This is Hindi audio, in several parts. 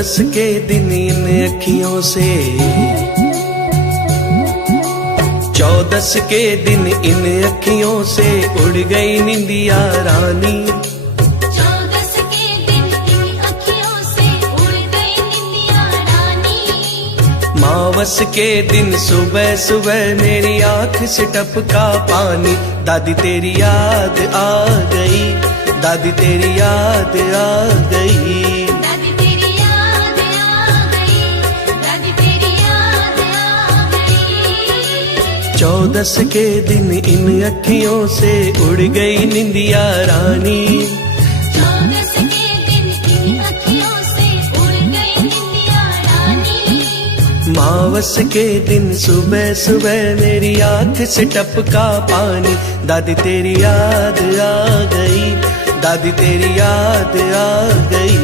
14 के दिन इन अखियों से, 14 के दिन इन अखियों से उड़ गई निंदिया रानी। 14 के दिन इन अखियों से उड़ गई निंदिया रानी। मावस के दिन सुबह सुबह मेरी आंख से टपका पानी। दादी तेरी याद आ गई, दादी तेरी याद आ गई। दादी तेरी याद आ गई, दादी तेरी याद आ गई। 14 के दिन इन अखियों से उड़ गई निंदिया रानी। 14 के दिन इन अखियों से उड़ गई निंदिया रानी। मावस के दिन सुबह सुबह मेरी आंख से टपका पानी। दादी तेरी याद आ गई, दादी तेरी याद आ गई।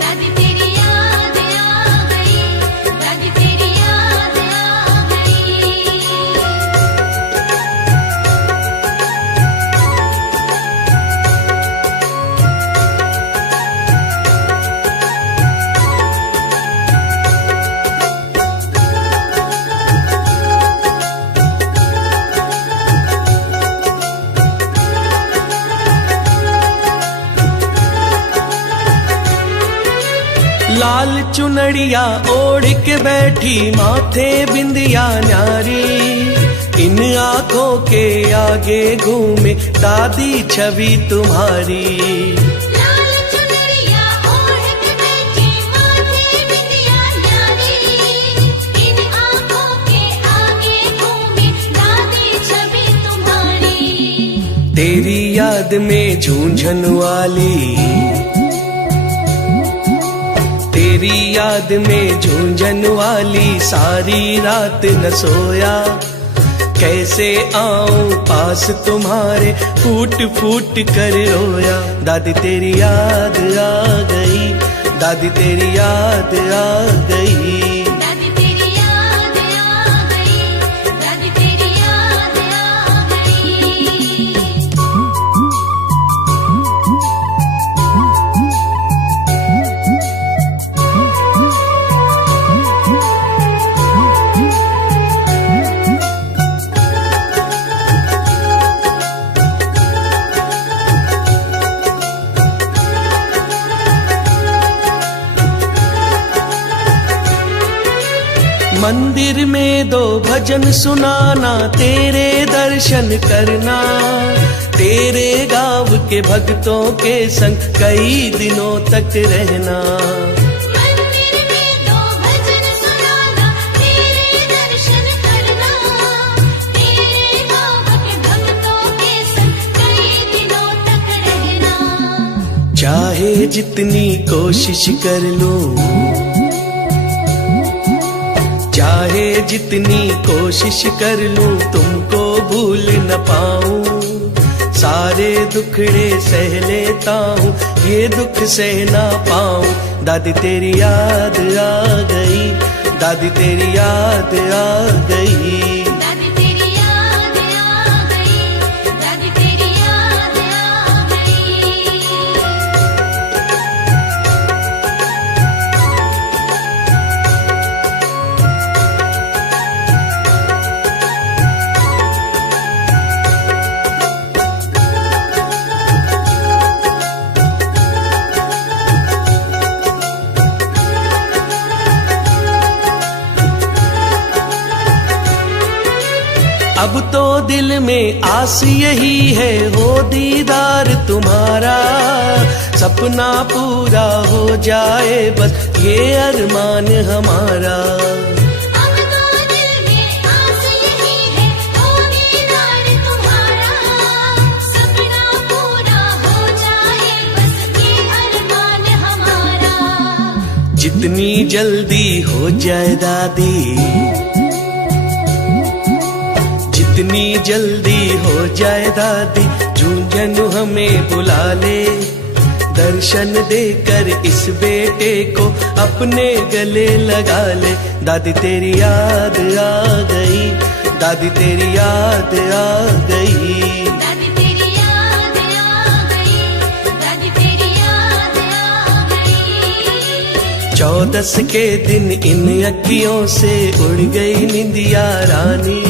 दादी तेरी याद आ गई, दादी तेरी याद आ गई। लाल चुनड़िया ओढ़ के बैठी माथे बिंदिया न्यारी। इन आंखों के आगे घूमे दादी छवि तुम्हारी। लाल चुनरिया ओढ़ के बैठी माथे बिंदिया न्यारी। इन आँखों के आगे घूमे दादी छवि तुम्हारी। तेरी याद में झूंझन वाली, तेरी याद में झूंझन वाली सारी रात न सोया। कैसे आऊं पास तुम्हारे फूट फूट कर रोया। दादी तेरी याद आ गई, दादी तेरी याद आ गई। दादी तेरी याद आ गई, दादी तेरी याद आ गई। मंदिर में 2 भजन सुनाना, तेरे दर्शन करना। तेरे गाँव के भक्तों के संग कई दिनों तक रहना। मंदिर में 2 भजन सुनाना, तेरे दर्शन करना। तेरे गाँव के भक्तों के संग कई दिनों तक रहना। चाहे जितनी कोशिश कर लूं, चाहे जितनी कोशिश कर लूं तुमको भूल न पाऊं। सारे दुखड़े सह लेता हूँ, ये दुख सह ना पाऊं। दादी तेरी याद आ गई, दादी तेरी याद आ गई। दादी तेरी याद आ गई, दादी तेरी याद आ गई। अब तो दिल में आस यही है हो दीदार तुम्हारा। सपना पूरा हो जाए बस ये अरमान हमारा। अब तो दिल में आस यही है हो दीदार तुम्हारा। सपना पूरा हो जाए बस ये अरमान हमारा। जितनी जल्दी हो जाए दादी, जितनी जल्दी हो जाए दादी, झूंझन हमें बुला ले। दर्शन देकर इस बेटे को अपने गले लगा ले। दादी तेरी याद आ गई, दादी तेरी याद आ गई। दादी तेरी याद आ गई, दादी तेरी याद आ गई। 14 के दिन इन अखियों से उड़ गई निंदिया रानी।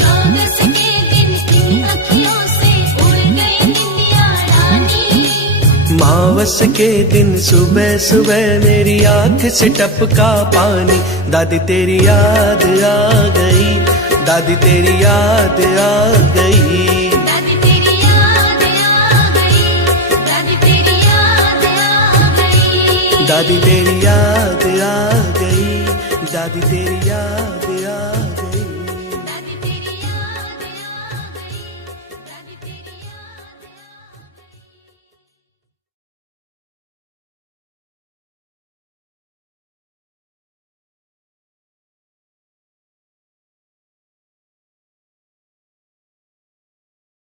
14 के दिन इन अखियों से उड़ गई निंदिया रानी। मावस के दिन सुबह सुबह मेरी आंख से टपका पानी। दादी तेरी याद आ गई, दादी तेरी याद आ गई। दादी तेरी याद आ गई, दादी तेरी याद आ गई। दादी तेरी याद आ गई, दादी तेरी याद